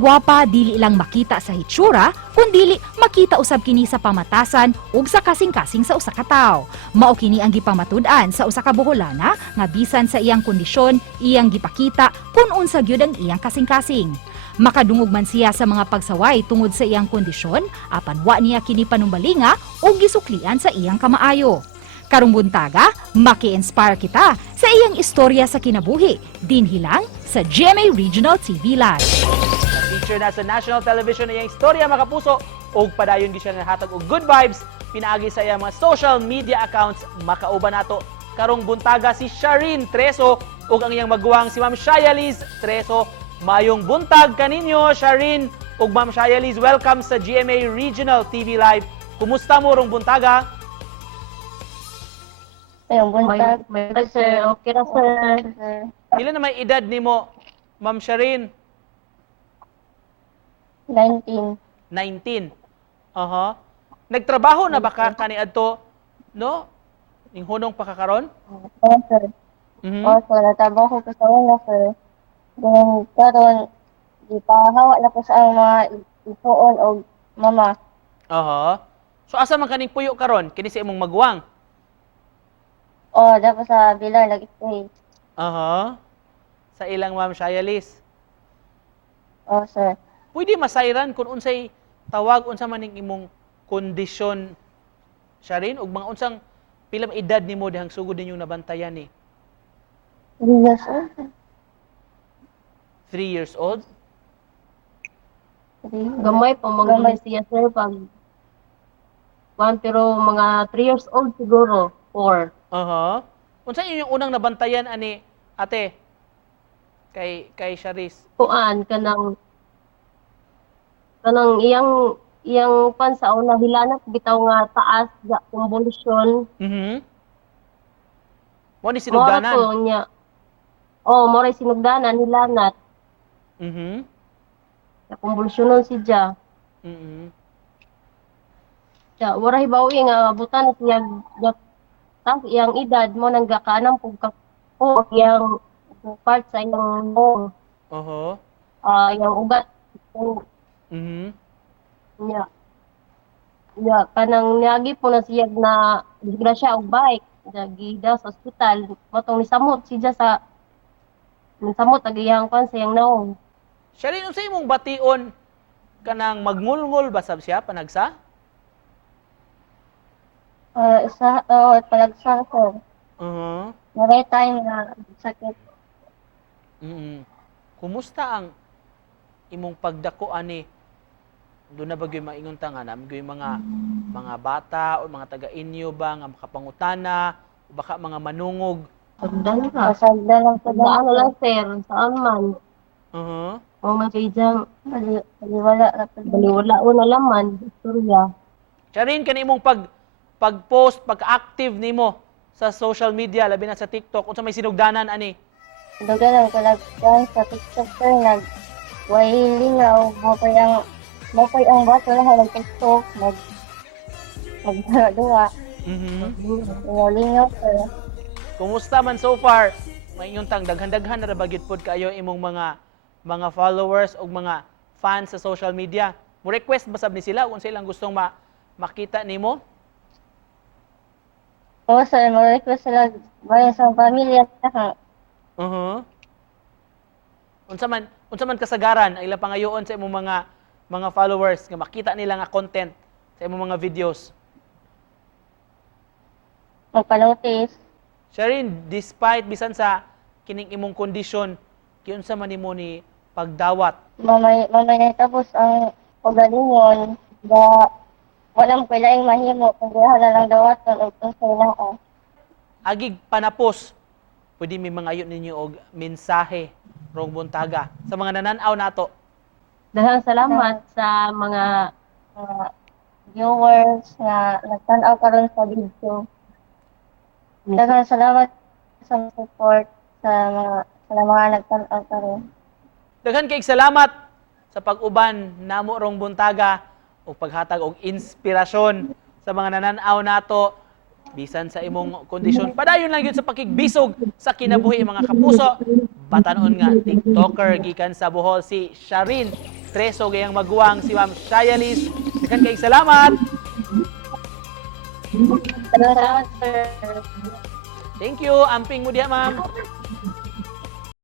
kagwapa dili lang makita sa hitsura, kundili makita usab kini sa pamatasan ug sa kasing-kasing sa usa ka tawo. Mao kini ang gipamatud-an sa usa ka Boholana nga bisan sa iyang kondisyon, iyang gipakita kung unsa gyud ang iyang kasing-kasing. Makadungog man siya sa mga pagsaway tungod sa iyang kondisyon, apan wa niya kini panumbalinga ug gisuklian sa iyang kamaayo. Karong buntaga, maki-inspire kita sa iyang istorya sa kinabuhi, dinhi lang sa GMA Regional TV Live. Feature na sa national television na iyang istorya mga kapuso ug padayon gyud siya nahatag og good vibes pinaagi sa iyang mga social media accounts. Makauban nato karong buntaga si Sharine Treso ug ang iyang maguwang si Ma'am Shayaliz Treso. Mayong buntag kaninyo Sharine ug Ma'am Shayaliz, welcome sa GMA Regional TV Live. Kumusta mo rong buntaga? Ayun, buntag. Sir, okay na sir. Ilan na may edad nimo Ma'am Sharine? 19. 19. Aha. Nagtrabaho na ba ka kaniadto, no? Ning hunong pakakaron? Oo, sir. Mhm. Oo, sir. Natrabaho ko sa una, sir. Then, karon ipahawa na ko sa ang mga ituon o mama. Aha. So asa man kaning puyo karon? Kini sa imong maguwang? Oo, dapat sa bilang nag-stay. Aha. Sa ilang Ma'am Shayaliz. Oo, sir. Pwede masayran kung unsay tawag unsa man ning imong kondisyon Sharine ug mga unsang pila edad nimo dihang sugod ninyong nabantayan ni? 3 years old. 3 years old? Gamay pa Gamay. mga siya sir pag pero mga 3 years old siguro, 4. Aha. Unsa inyong unang nabantayan ani ate? Kay Sharice. Kuan kanang iyang pan sa una hilanat bitaw nga taas ga convulsion. Mhm. Mo ni Mora sinugdanan. to niya. Oh, moray sinugdanan hilanat. Mhm. Ga convulsionon si Ja. Mhm. Ja, waray bawi nga butan siya tas iyang edad mo nang gakaanang pug ka o iyang part sa iyang bone, Oho. iyang ugat Mhm. niya. Ya, kanang niagi po na siya na disgrasya og bike. Nagida sa ospital. Matong nisamot siya sa nisamot agiyang kwan sa iyang naong. Sharine, unsa imong bation kanang magngulngol ba sab siya panagsa? Isa, palagsa, sir. Mhm. Maray time na sakit. Mhm. Kumusta ang imong pagdako ani? Doon na ba gyud maingon ta nga namin gyud mga bata o mga taga-inyo ba nga makapangutana o baka mga manungog? Pagdan ka. Pasagda lang sa Pagdaan na lang daan. sir. Saan man. Mhm. O man kay Jang. Baliwala na pa. Baliwala o na laman. Istorya. Sharine, kani imong pag-post, pag-active nimo sa social media, labi na sa TikTok, unsa may sinugdanan ani? Dugan ang kalagyan sa TikTok, sir. Nag-wahilingaw. Mapay ang bato lang nag-TikTok. Nag-duwa. Mhm. Lingaw, sir. Kumusta man so far? Maingon tang daghan-daghan na ra ba gyud pod kayo imong mga followers o mga fans sa social media? Mo request ba sab ni sila kung silang gustong makita nimo? Oo, sir. Mag-request sila bayan sa pamilya. Mhm. Unsa man kasagaran ang ilang pangayoon sa imong mga followers nga makita nila nga content sa imong mga videos? Magpanotice. Sharine, despite bisan sa kining imong kondisyon, kiunsa man nimo ni pagdawat? Mamay na tapos ang pagalingon. Walang pilaing mahimo. Kung diha na lang dawaton o kung sa'yo lang o. Agig panapos, pwede may mga ayon ninyo og mensahe rong buntaga sa mga nananaw nato. Daghang salamat sa mga Mga viewers nga nagtanaw karon sa video. Daghang salamat sa support sa mga nagtanaw karon. Daghan kay salamat sa pag-uban namo rong buntaga o paghatag og inspirasyon sa mga nananaw nato bisan sa imong kondisyon. Padayon lang yun sa pakigbisog sa kinabuhi mga kapuso. Batanon nga TikToker gikan sa Bohol si Sharine Treso gayang maguwang si Ma'am Shayalis. Daghang kay salamat. Salamat, sir. Thank you. Amping mo diha, ma'am.